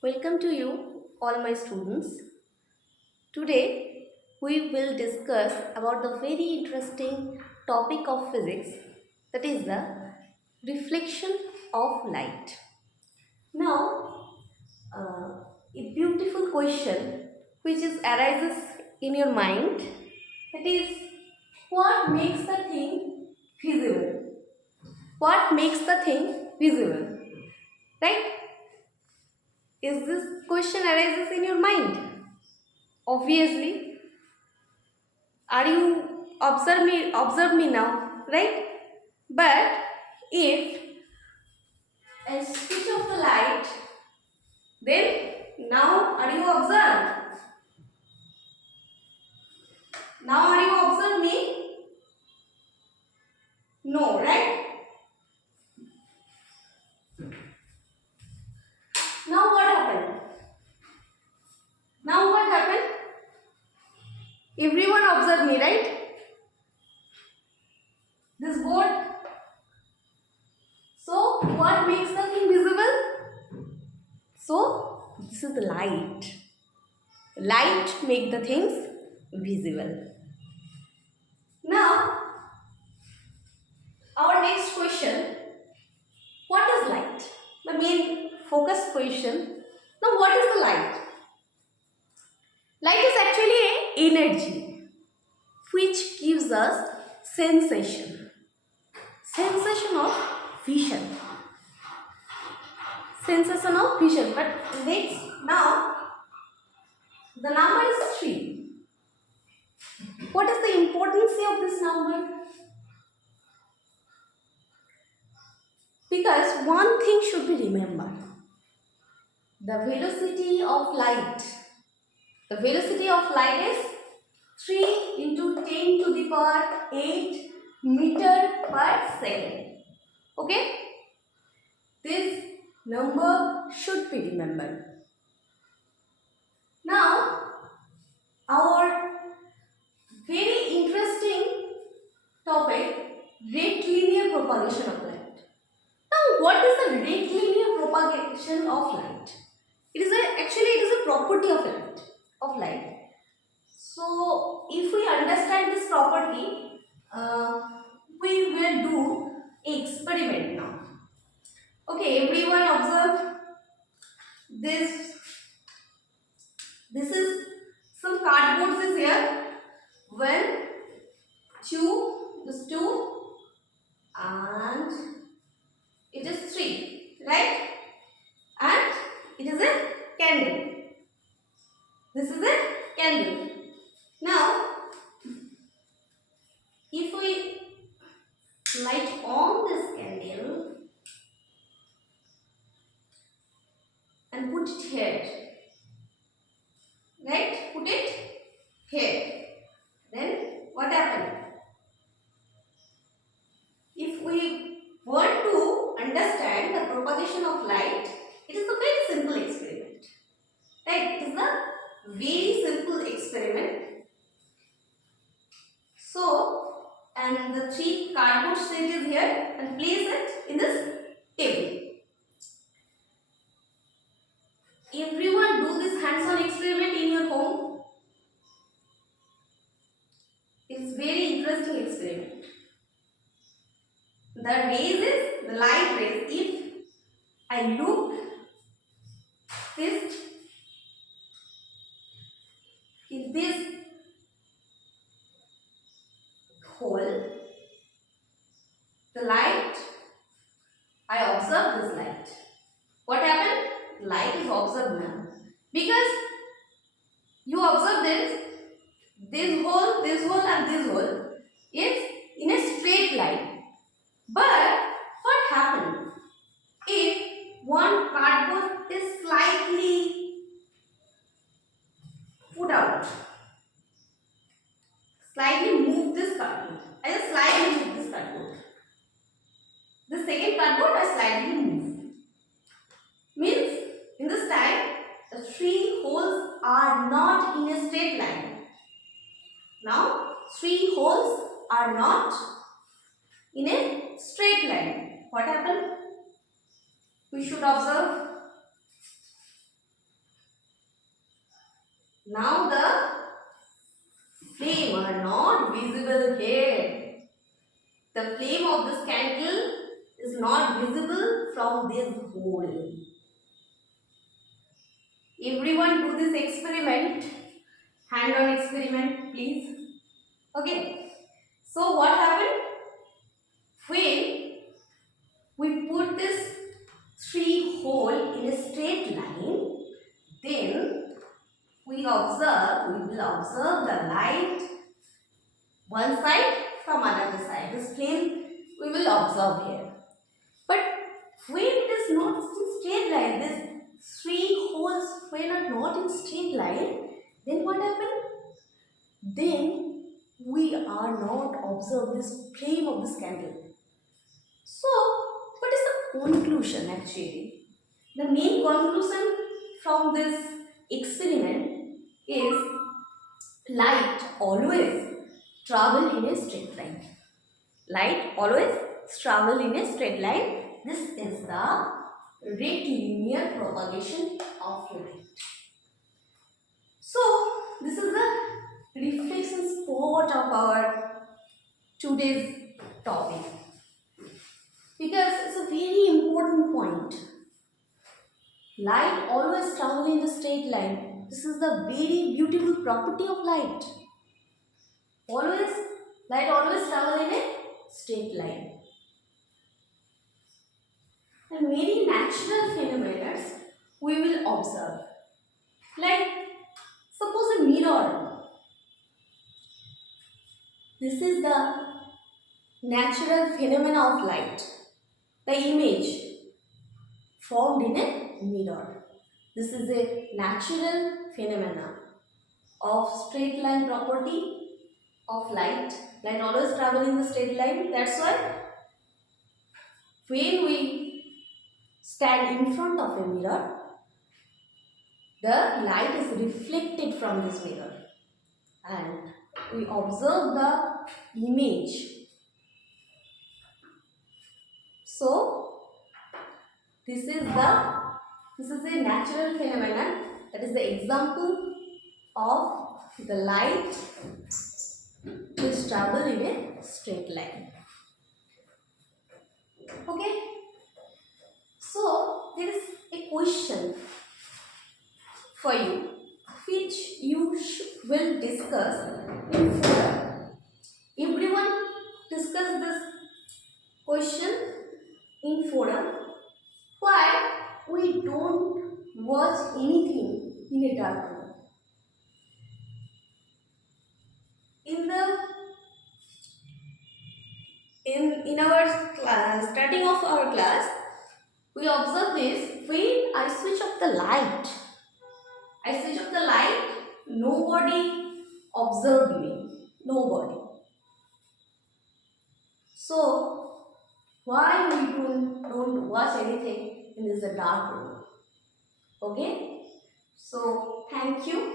Welcome to you, all my students. Today, we will discuss about the very interesting topic of physics, that is the reflection of light. Now, a beautiful question which arises in your mind, that is, what makes the thing visible? What makes the thing visible? Right? Is this question arises in your mind? Obviously, are you observe me now, right? But if I switch off the light, then now are you observed? Now are you observe me? No, right? Now what happened? Now what happened? Everyone observe me, right? This board. So what makes the thing visible? So this is the light. Light make the things visible. Now our next question, what is light? The main focus question. Now what is the light? Light is actually an energy which gives us sensation. Sensation of vision. Sensation of vision. But next, now the number is 3. What is the importance of this number? Because one thing should be remembered. The velocity of light. The velocity of light is 3 into 10 to the power 8 meter per second. Okay? This number should be remembered. Now, our very interesting topic, rectilinear propagation of light. Now, what is the rectilinear propagation of light? Actually it is a property of light. So, if we understand this property, we will do experiment now. Okay, everyone observe this. This is some cardboards is here. 1, 2, this 2, and it is 3, right? And it is a candle. This is a candle. Now, if we light on this candle and put it here, right? Put it here. Then what happened? If we want to understand the propagation of light, it is a very simple experiment. Right? It is a very simple experiment. So, and the 3 cardboard sheet is here and place it in this table. Everyone do this hands-on experiment in your home. It's very interesting experiment. The rays is the light rays. If I look this, in this hole, the light, I observe this light. What happened? Light is observed now. Because you observe this hole and this hole is in a straight line. But what happened? If one cardboard is slightly put out, slightly move this cardboard. I just slightly move this cardboard. The second cardboard I slightly move. Means in this time the 3 holes are not in a straight line. Now 3 holes are not in a straight line. What happened? We should observe. Now the flame are not visible here. The flame of this candle is not visible from this hole. Everyone do this experiment. Hand-on experiment, please. Okay. So what happened? When we put this three hole in a straight line, then we will observe the light one side from another side. This flame we will observe here. But when it is not in straight line, these three holes when are not in straight line, then what happened? Then we are not observe this flame of this candle. So, what is the conclusion actually? The main conclusion from this experiment is light always travel in a straight line. Light always travel in a straight line. This is the rectilinear propagation of light. So, this is the reflection spot of our today's topic, because it's a very important point. Light always travel in the straight line. This is the very beautiful property of light. Light always travel in a straight line. And many natural phenomena we will observe. Like suppose a mirror. This is the natural phenomena of light. The image formed in a mirror. This is a natural phenomena of straight line property of light. Light always travel in the straight line. That's why when we stand in front of a mirror, the light is reflected from this mirror and we observe the image. So this is a natural phenomenon. That is the example of the light which travel in a straight line. Okay. So there is a question for you which you will discuss in forum. Everyone discuss this question in forum. Why we don't watch anything in a dark room? In our class, starting of our class, we observe this. When I switch off the light, nobody observed me. Nobody. So why we don't watch anything in this dark room? Okay. So thank you.